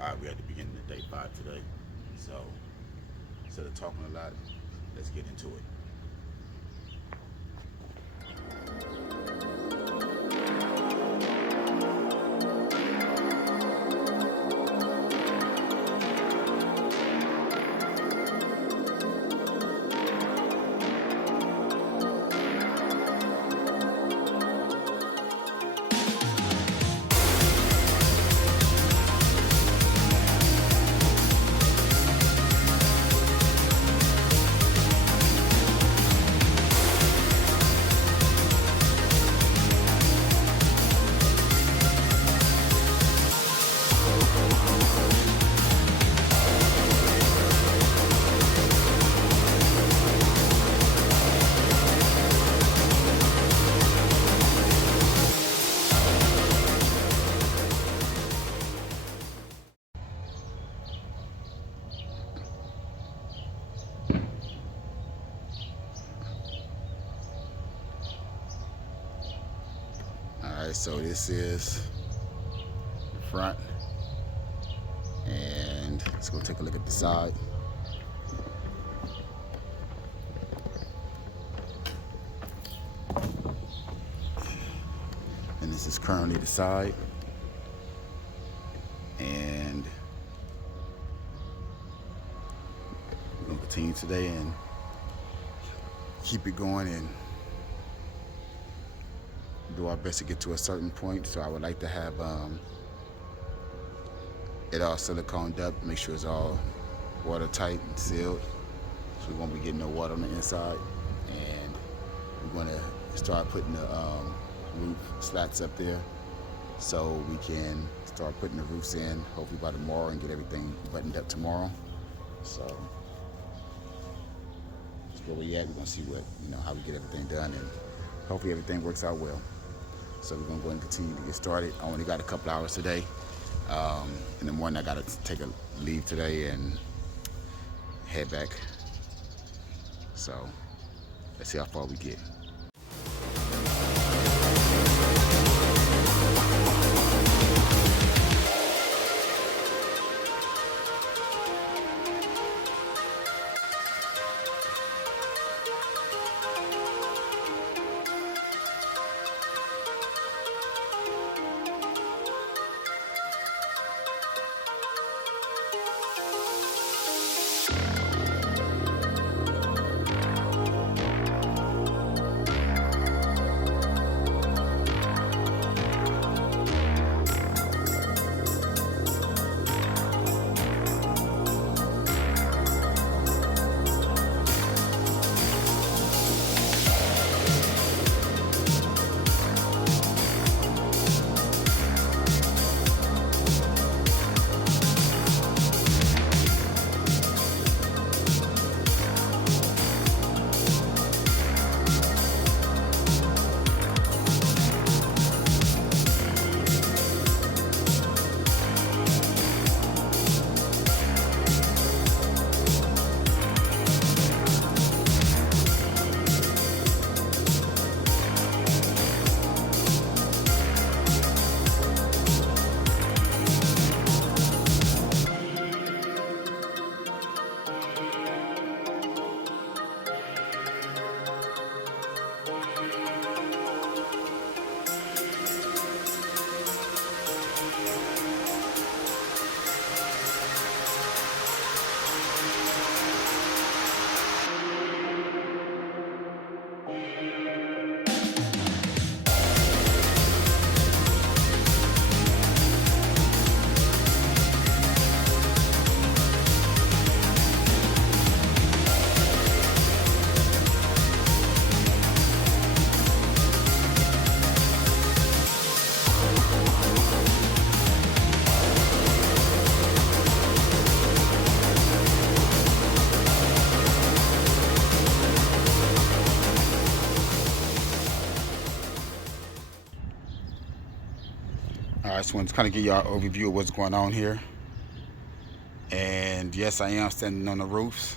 We're at the beginning of day 5 today. So instead of talking a lot, let's get into it. All right, so this is the front, and let's go take a look at the side. And this is currently the side, and we're gonna continue today and keep it going and do our best to get to a certain point. So I would like to have it all siliconed up, make sure it's all watertight and sealed, so we won't be getting no water on the inside. And we're gonna start putting the roof slats up there so we can start putting the roofs in hopefully by tomorrow and get everything buttoned up tomorrow. So that's where we at. We're gonna see how we get everything done, and hopefully everything works out well. So we're gonna go and continue to get started. I only got a couple hours today. In the morning I gotta take a leave today and head back. So let's see how far we get. All right, I just wanted to kind of give y'all an overview of what's going on here. And yes, I am standing on the roofs.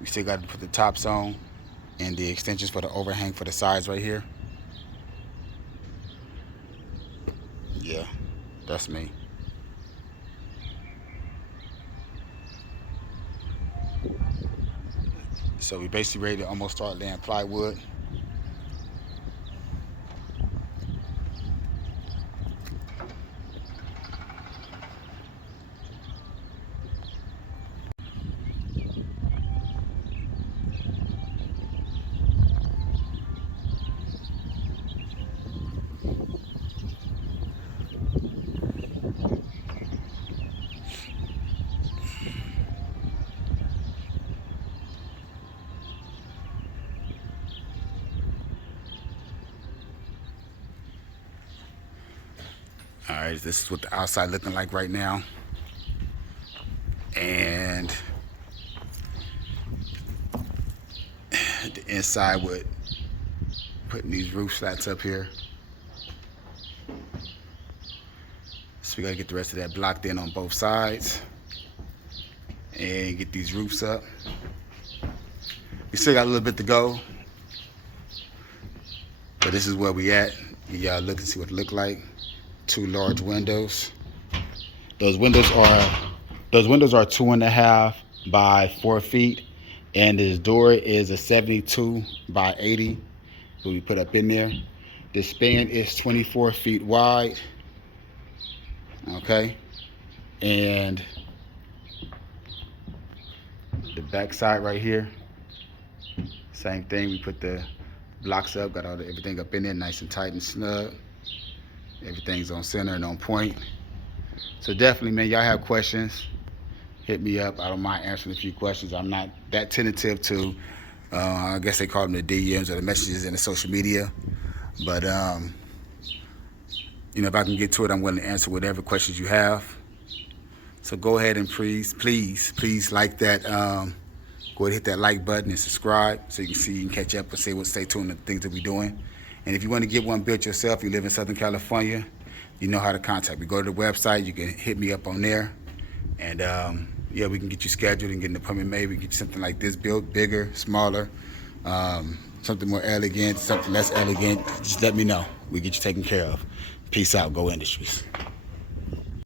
We still got to put the tops on and the extensions for the overhang for the sides right here. Yeah, that's me. So we basically ready to almost start laying plywood. All right, this is what the outside looking like right now. And the inside with putting these roof slats up here. So we gotta get the rest of that blocked in on both sides and get these roofs up. We still got a little bit to go, but this is where we at. Y'all look and see what it look like. 2 large windows. Those windows are 2.5 by 4 feet, and this door is a 72 by 80 that we put up in there. The span is 24 feet wide. Okay, and the back side right here, same thing. We put the blocks up, got everything up in there, nice and tight and snug. Everything's on center and on point. So definitely, man, y'all have questions, hit me up. I don't mind answering a few questions. I'm not that tentative to, I guess they call them the DMs or the messages in the social media. But, you know, if I can get to it, I'm willing to answer whatever questions you have. So go ahead and please like that. Go ahead and hit that like button and subscribe so you can see, you can catch up and stay tuned to the things that we're doing. And if you want to get one built yourself, you live in Southern California, you know how to contact me. Go to the website, you can hit me up on there. And yeah, we can get you scheduled and get an appointment made. We can get you something like this built, bigger, smaller, something more elegant, something less elegant. Just let me know. We get you taken care of. Peace out. Go Industries.